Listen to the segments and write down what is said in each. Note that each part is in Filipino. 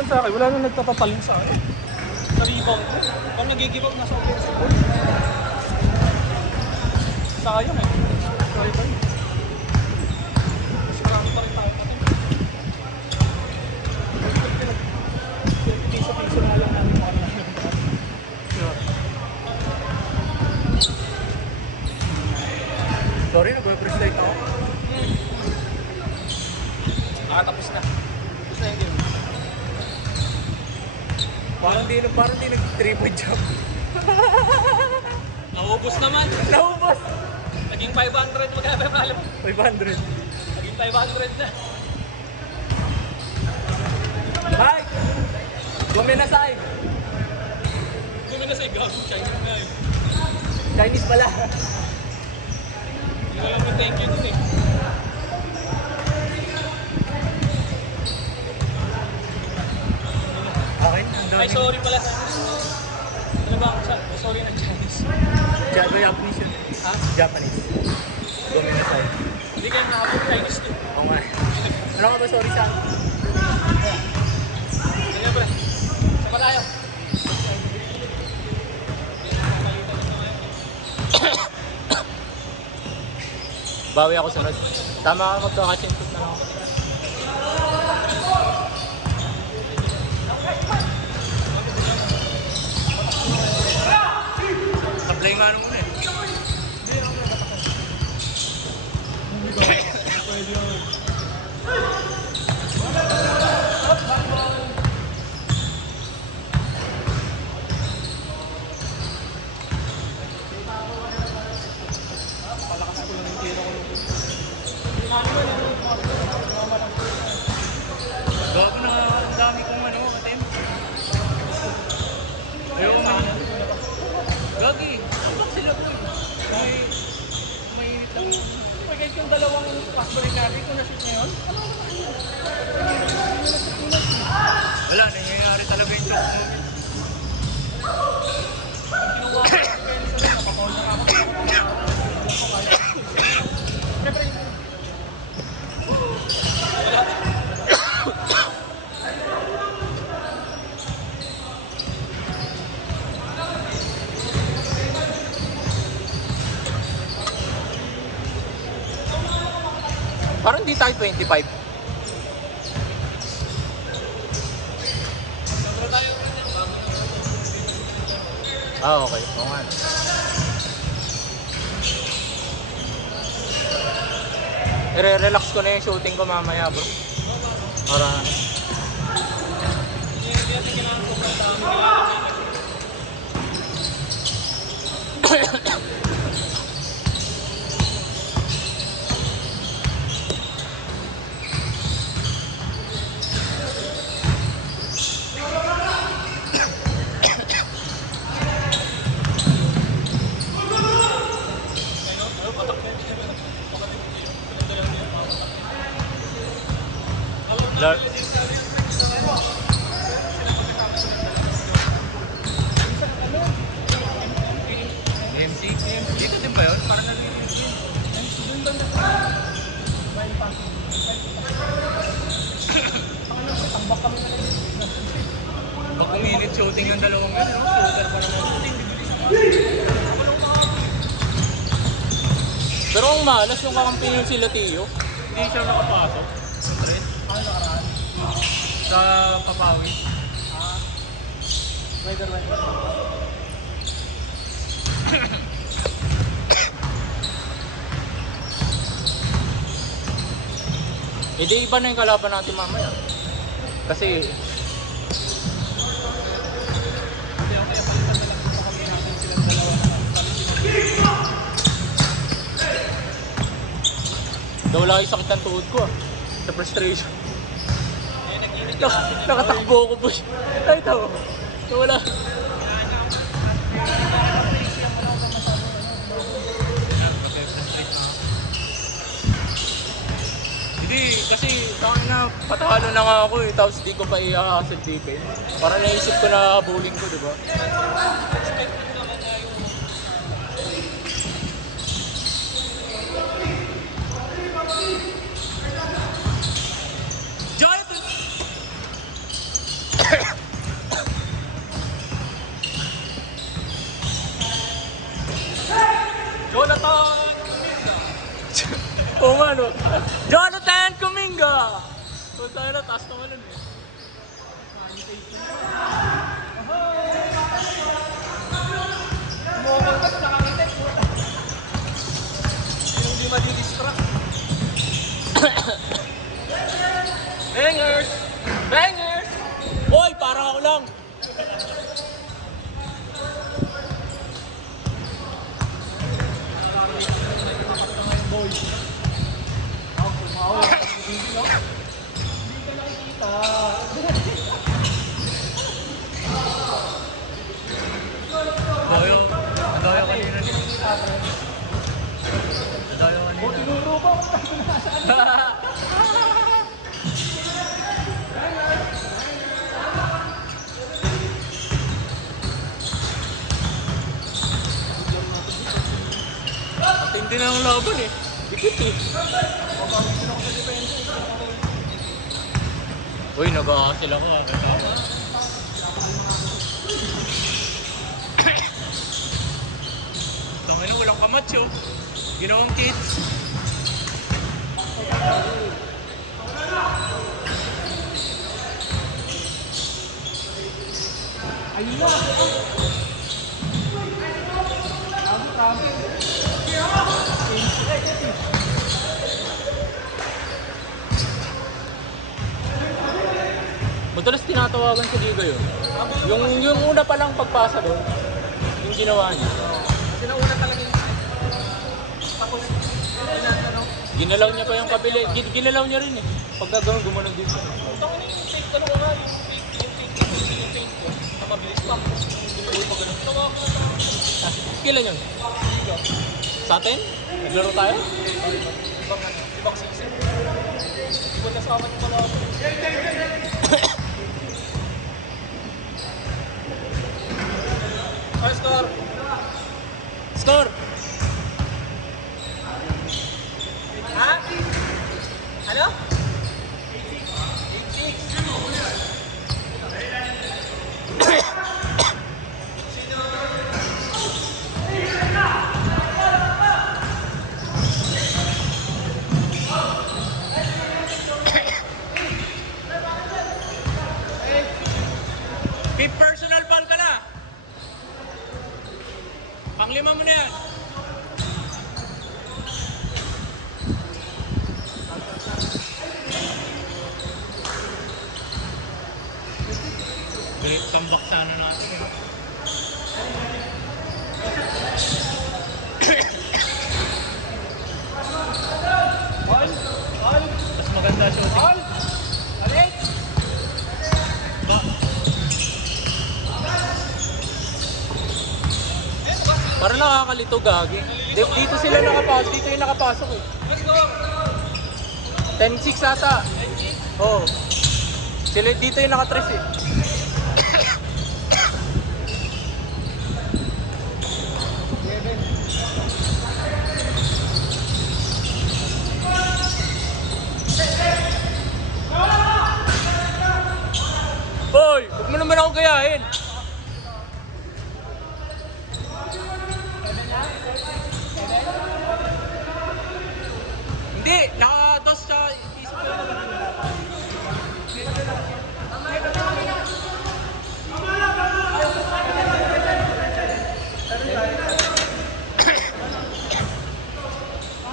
naman sa akin. Wala nang nagpapapaling sa akin. Sa rebound ko. Pag nag-give up na sa offensive ball. Sayang eh. Sorry pa rin. Mas marami pa rin tayo natin. Piso-piso na lang namin mga namin. Sorry, nag-freestyle ako. Nakatapos na. Tapos na yung game. Parang di nag-3-point jump. Naubos naman. Naubos! Naging 500 magkakapala mo. 500. Naging 500 na. Mike! Guminasay! Gumi na sa igam. Chinese na yun. Chinese pala. Hindi ko alam yung thank you dun eh. Okay, ang dami. Ay, sorry pala sa ano ba ako sa? Sorry na Chinese. Japanese yun. Ha? Japanese. Guminasay. Hindi kayo nakapag Chinese dun. Oo nga. Ano ka ba sorry sa akin? Ganyan pala. Sapa tayo. Bawi ako sunod. Tama ka magkakasintut na lang ako. Apply nga nung una eh. Pwede yun. Palakas ko lang yung tira ko. Gago na ang dami kong ano, katim. Ayaw ko man. Gagi, bakit sila po? May lang. Kahit yung dalawang pass break natin, kung na-shoot na yun, ano naman yun? Wala, nangyayari talaga yung shot mo. Kinuha ko yung pensa rin, napapawal na ako. Siyempre, Parang di tayo 25. Ah, okay. Oo nga. I-relax ko na yung shooting ko mamaya, bro. Para... hindi natin kailangan ko sa dami. MC? Dito din ba yun? Parang nalilinis yun. Pag uminit shooting yung dalawang yan, no? Shooter pa naman. Pero ang malas yung kakampi yung sila Tio. Hindi siya nakapasok. Sa tres. Ano nakaraan? Sa Papawi. Weather. Hindi iba na yung kalaban natin mamaya. Kasi daw lagi sakit ng tuhod ko ah. Sa frustration. Nakatakbo ko po siya. Ay, ito. Wala. Hindi, kasi bakit na patalo na nga ako eh. Tapos di ko pa i-hustle defense. Para naisip ko na bowling ko, diba? Jonathan! Oo nga, no? Jonathan Kuminga! So, tayo na, taas naman nun eh. Mobile ka, nakakita eh. Hindi madidistract. Bangers! Bangers! Hoy, parang ako lang. Doyo kanina din. Doyo kanina. Tinuro pa ako. Matindi na ang laban eh. Dikit eh. Uy, nag-aasil ako ah. Tangin na, walang kamats yun. Ginawang kids. Ayun na. Madalas tinatawagan ko Liga yun. Yung una pa lang pagpasa doon, yung ginawa niya. Kasi nauna talaga yung tapos, Ginalaw niya pa yung kabili. Ginalaw niya rin eh. Pag gagawin, gumanon din siya. Tawag na yung fake, ano ko nga, yung fake ko, na mabilis pa. Hindi ko yung magaling. Tawa ko na Kailan yun? Sa atin? Naglaro tayo? ibang season. Di ba kasama niyo pala ako? Ay, score! Score! Ha? Ano? 8-6. Fifth personal foul ka na. Panglima mo na yan. Great comeback sana natin. Mas maganda shooting. Balik! Ba? Parang nakakalito gagi. Dito sila nakapasok. Dito yung nakapasok eh. Let's go! 10-6 ata. Oo. Sila dito yung nakatres eh. Hoy! Huwag mo naman ako gayahin. Hindi! Naka-dos sa isip ko.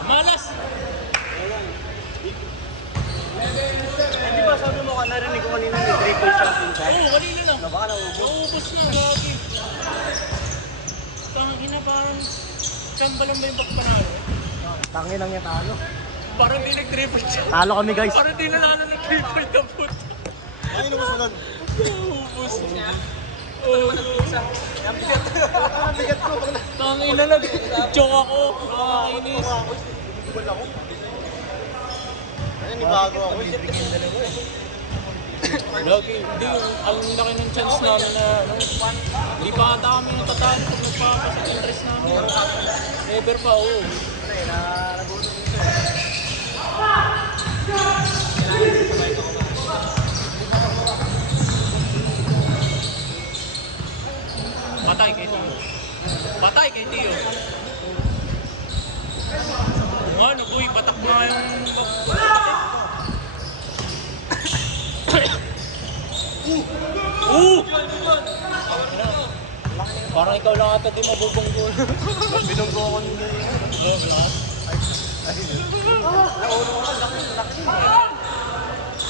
Malas! Di ba sabi mo ka narinig ko kanina yung triple shot din sa? Oo, kanina lang. Baka naubos. Naubos na, gagi. Tangina, parang chamba lang ba yung bakpanalo? Tangin lang niya talo. Parang di nag-triple shot. Talo kami guys. Parang di nanalo ng triple na puto. Ay, nabos na doon. Naubos na. Oo. Ang bigat ko. Tangina, nag-joke ako. Nakakainis. Ibal ako. Ano, nibago ako. Bibigyan dalawa eh. Lagi, hindi. Ang laki ng chance namin na ano, hindi pa ata kami natatalo pag nagpapasa yung interest namin. Never pa, oo. Ano eh, nagulo dito. Patay kay Tio. Patay kay Tio. ikaw lang ata di mabubunggo. Binunggo ako nung Oo, malakas.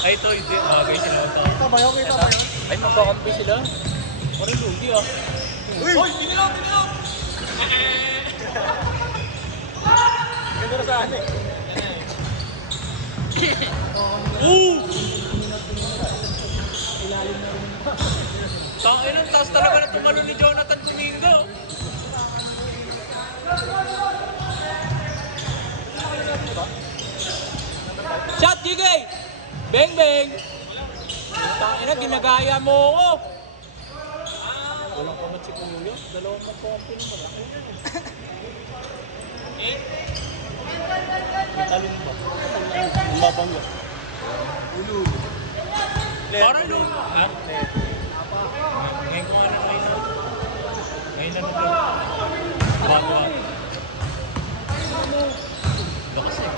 Ay, ito, hindi. Bagay sila. Kita ba yun? Kita ba yun? Ay, magkakampi sila. Parang lugi ah. Uy! Tinilaw! Tinilaw! Ganda na saan eh. Tangin ang taas talaga na tumalo ni Jonathan Kuminga. Shot, GK! Bang, bang! Tangin na, ginagaya mo ako. Walang kamat si Kuya. Dalawang magpapin na malaki. Talon ba? Mabangga. Parang yung... Ha? Ngayon ko nga lang ngayon na. Ngayon na nag-vlog. Bago ah. Bakas eh.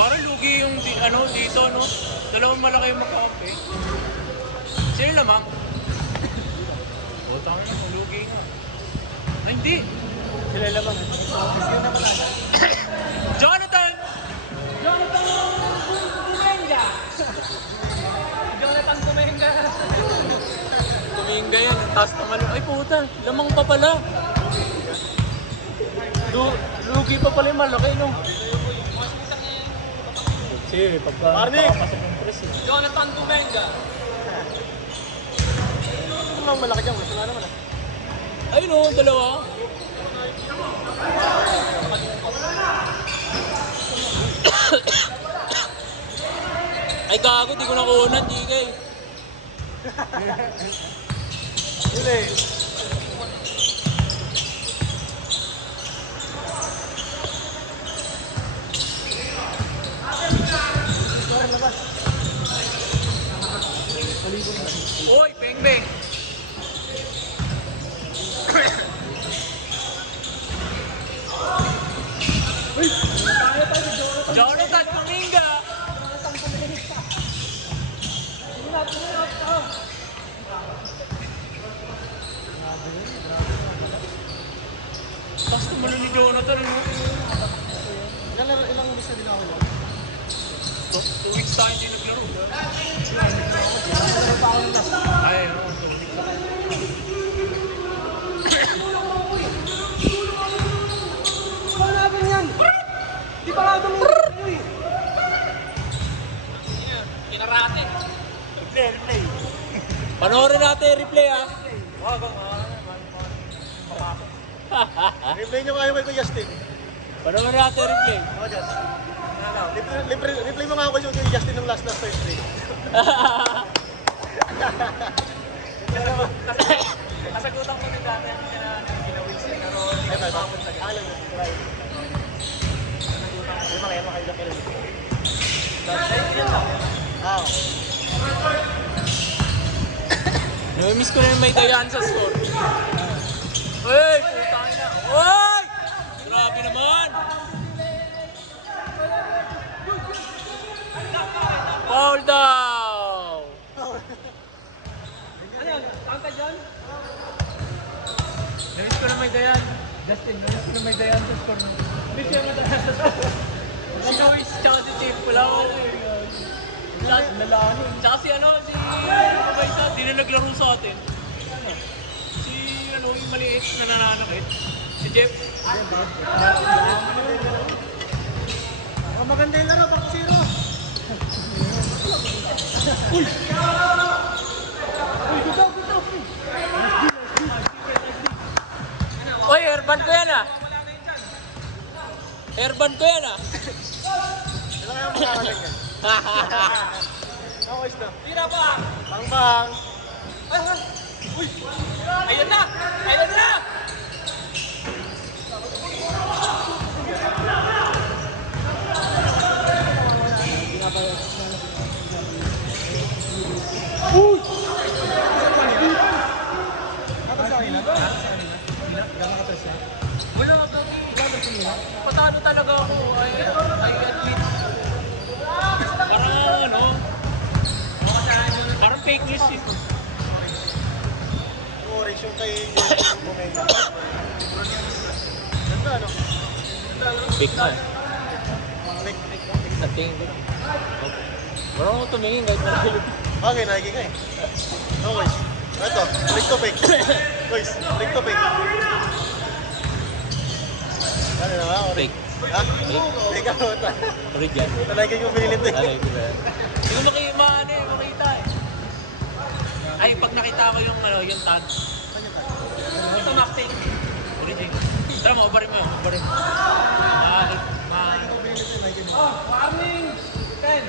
Parang lugi yung dito, no? Dalawang malaki yung magkakampi. Sino lamang? Tangin na, lugi nga. Ay, hindi. Sila lamang. Sino na pala? Jonathan! Jonathan Kumenga! Jonathan Kumenga! Kuminga yan, ang taas ng ano. Ay puta, lamang pa pala. Lugi pa pala yung malaki, no? Kasi pagka nakapasok ng press eh. Jonathan Kumenga! Ito lang malaki dyan. Wala naman ah. Ayun o, dalawa. Ay gago, di ko nakunan, DK. Huli. Oy, beng beng. Jonathan Kuminga. Tapos tumalo ni Jonathan, ano? Ilang ulis na din ako. 2 weeks tayo hindi naglaro. Ay, ano, 2 weeks ako. Hanapin yan! Di pa nga dumulog sa'yo eh. Kinarate! Replay. Panoorin natin yung replay ah. Replay nyo kayo kay Justin. Panoorin natin yung replay. Oo, Justin. Replay mo nga ako yung kay Justin ng last Thursday. Kasagutan ko din dati na ginawin siya. Ay, may bakit sa alam mo. Yung mga ema kayo lang kayo. Ah, Namimiss ko na yung may dayaan sa score. Uy! Putangin na. Uy! Grabe naman! Foul down! Ano yan? Tangka dyan? Namiss ko na may dayan. Justin, namiss ko na may dayan sa score. Miss yung madalas sa sa'yo. Si Luis, tsaka si Tim. Wala ko. Tsaka si ano, si Baysa, di na naglaro sa atin. Si ano, yung maliit na nananakit. Si Jeff. maganda yung laro, back zero. Uy, airband ko yan ah. Airband ko yan ah. Ito kaya makakalag yan. Okay na. Tira pa! Bang! Uy! Ayun na! Ayun na! Wala kang patalo talaga ako. I admit. Parang ano, parang fake news eh. Orange yung kay Bumega. Ganda, no? Fake na. Fake. Natingin ko. Parang ako tumingin kahit malalim. Okay, nakikita ka eh. No, guys. Ito, fake to fake. Guys, fake to fake. Ano na ba? Fake. Ha? Fake ako. Original. Talagay ko pinilit eh. Ano yun ba? Hindi ko makita eh. Ay, pag nakita ko yung ano, yung tag. Ito Mactic. Original. Tara mo, ubarin mo yun. Ubarin mo. Warning! 10.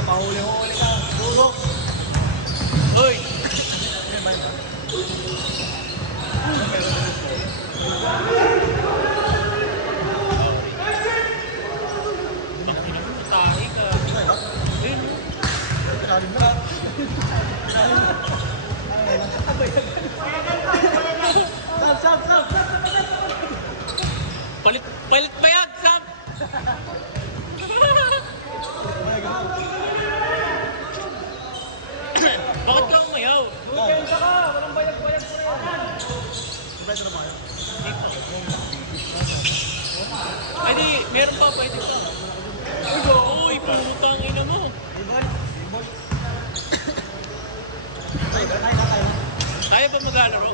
Napahuli-huli ka. Dulo. Uy! Bakit na tahi ka? Ayun. Kalim na. Sab! Palit payag, Sam! Bakit ka umayaw? Depensa ka! Walang bayag-bayag ko rin. Surprise na ba yun? Ay di, meron pa, pwede pa. Uy, putang ina mo. Kaya ba maglalaro?